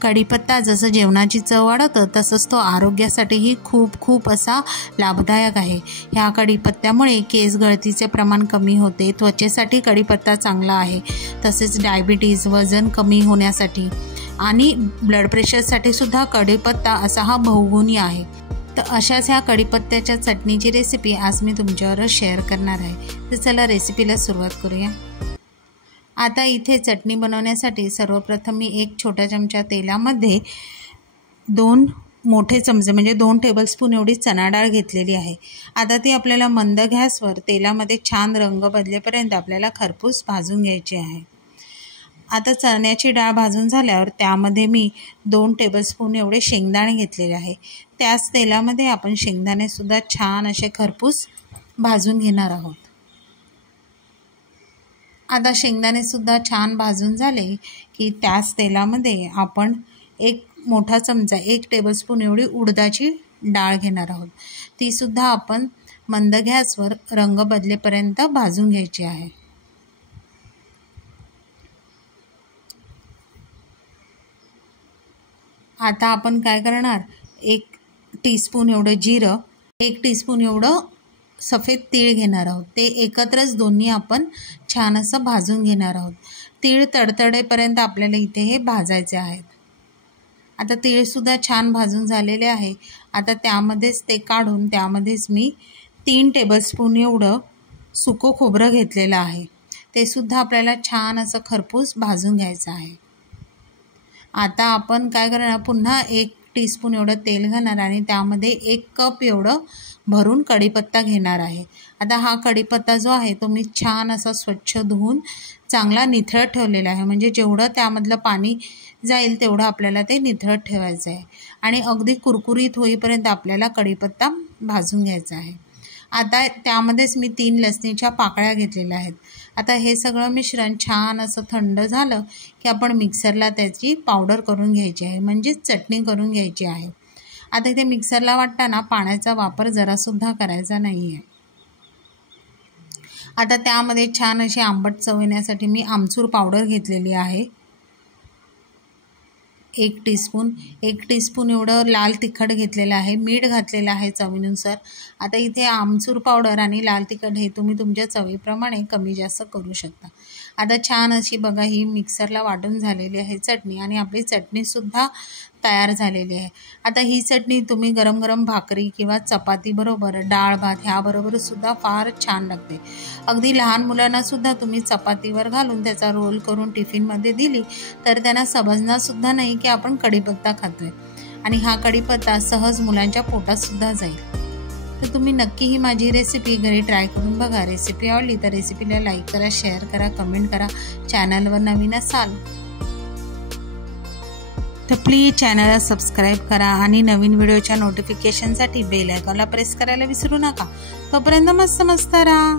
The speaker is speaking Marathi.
कढीपत्ता जसं जेवणाची चव वाढवतं तसंच तो आरोग्यासाठीही खूप असा लाभदायक आहे। ह्या कढीपत्त्यामुळे केस गळतीचे प्रमाण कमी होते, त्वचेसाठी कढीपत्ता चांगला आहे। तसेच डायबिटीज, वजन कमी होण्यासाठी आणि ब्लड प्रेशरसाठी सुद्धा कढीपत्ता असा हा बहुगुणी आहे। तर अशाच ह्या कढीपत्त्याच्या चटणीची रेसिपी आज मी तुमच्याबरोबर शेअर करणार आहे। तर चला रेसिपीला सुरुवात करूया। आता इथे चटणी बनवण्यासाठी सर्वप्रथम मी 1 छोटा चमचा तेलामध्ये 2 मोठे चमचे म्हणजे 2 टेबलस्पून एवढी चणा डाळ घेतलेली आहे। आता ती आपल्याला मंद गॅसवर तेलामध्ये छान रंग बदलेपर्यंत आपल्याला खरपूस भाजून घ्यायची आहे। आता चण्याची डाळ भाजून झाल्यावर त्यामध्ये मी 2 टेबलस्पून एवढे शेंगदाणे घेतलेले आहे। त्याच तेलामध्ये आपण शेंगदाणे सुद्धा छान असे खरपूस भाजून घेणार आहोत। आता शेंगदाणे सुद्धा छान भाजून झाले की त्याच तेलामध्ये आपण 1 मोठा चमचा 1 टेबलस्पून एवढी उडदाची डाळ घेणार आहोत। ती सुद्धा आपण मंद गॅसवर रंग बदलेपर्यंत भाजून घ्यायची आहे। आता आपण काय करणार, 1 टीस्पून एवढं जिरं, 1 टीस्पून एवढं सफेद तीळ घेणार आहोत। ते एकत्रच दोन्ही आपण छान असं भाजून घेणार आहोत। तीळ तडतडेपर्यंत आपल्याला इथे हे भाजायचे आहेत। आता तीळसुद्धा छान भाजून झालेले आहे। आता त्यामध्येच ते काढून त्यामध्येच मी 3 टेबलस्पून एवढं सुकं खोबरं घेतलेलं आहे। ते सुद्धा आपल्याला छान असं खरपूस भाजून घ्यायचं आहे। आता आपण काय करणार, पुन्हा 1 टीस्पून एवढं तेल घालणार आणि त्यामध्ये 1 कप एवढं भरून कढीपत्ता घेणार आहे। आता हा कढीपत्ता जो आहे तो मी छान असा स्वच्छ धुवून चांगला निथळत ठेवलेला आहे। म्हणजे जेवढं त्यामधलं पाणी जाईल तेवढं आपल्याला ते निथळत ठेवायचं आहे आणि अगदी कुरकुरीत होईपर्यंत आपल्याला कढीपत्ता भाजून घ्यायचा आहे। आता त्यामध्येच मी 3 लसणीच्या पाकळ्या घेतलेल्या आहेत। आता हे सगळं मिश्रण छान असं थंड झालं की आपण मिक्सरला त्याची पावडर करून घ्यायची आहे, म्हणजेच चटणी करून घ्यायची आहे। आता इथे मिक्सरला वाटताना पाण्याचा वापर जरासुद्धा करायचा नाही आहे। आता त्यामध्ये छान अशी आंबट चव येण्यासाठी मी आमचूर पावडर घेतलेली आहे 1 टीस्पून एवढं लाल तिखट घेतलेलं आहे, मीठ घातलेलं आहे चवीनुसार। आता इथे आमचूर पावडर आणि लाल तिखट हे तुम्ही तुमच्या चवीप्रमाणे कमी जास्त करू शकता। आता छान अशी बघा ही मिक्सरला वाटून झालेली आहे चटणी आणि आपली चटणीसुद्धा तयार झालेली आहे। आता ही चटणी तुम्ही गरम गरम भाकरी किंवा चपाती बरोबर, डाळ भात ह्याबरोबर सुद्धा फार छान लागते। अगदी लहान मुलांना सुद्धा तुम्ही चपातीवर घालून त्याचा रोल करून टिफिनमध्ये दिली तर त्यांना समजणार सुद्धा नाही की आपण कढीपत्ता खातोय आणि हा कढीपत्ता सहज मुलांच्या पोटात सुद्धा जाईल। तर तुम्ही नक्की ही माझी रेसिपी घरी ट्राय करून बघा। रेसिपी आवडली तर रेसिपीला लाईक करा, शेअर करा, कमेंट करा। चॅनलवर नवीन असाल तर प्लीज चॅनलला सबस्क्राईब करा आणि नवीन व्हिडिओच्या नोटिफिकेशनसाठी बेल आयकॉनला प्रेस करायला विसरू नका। तोपर्यंत मस्त राहा।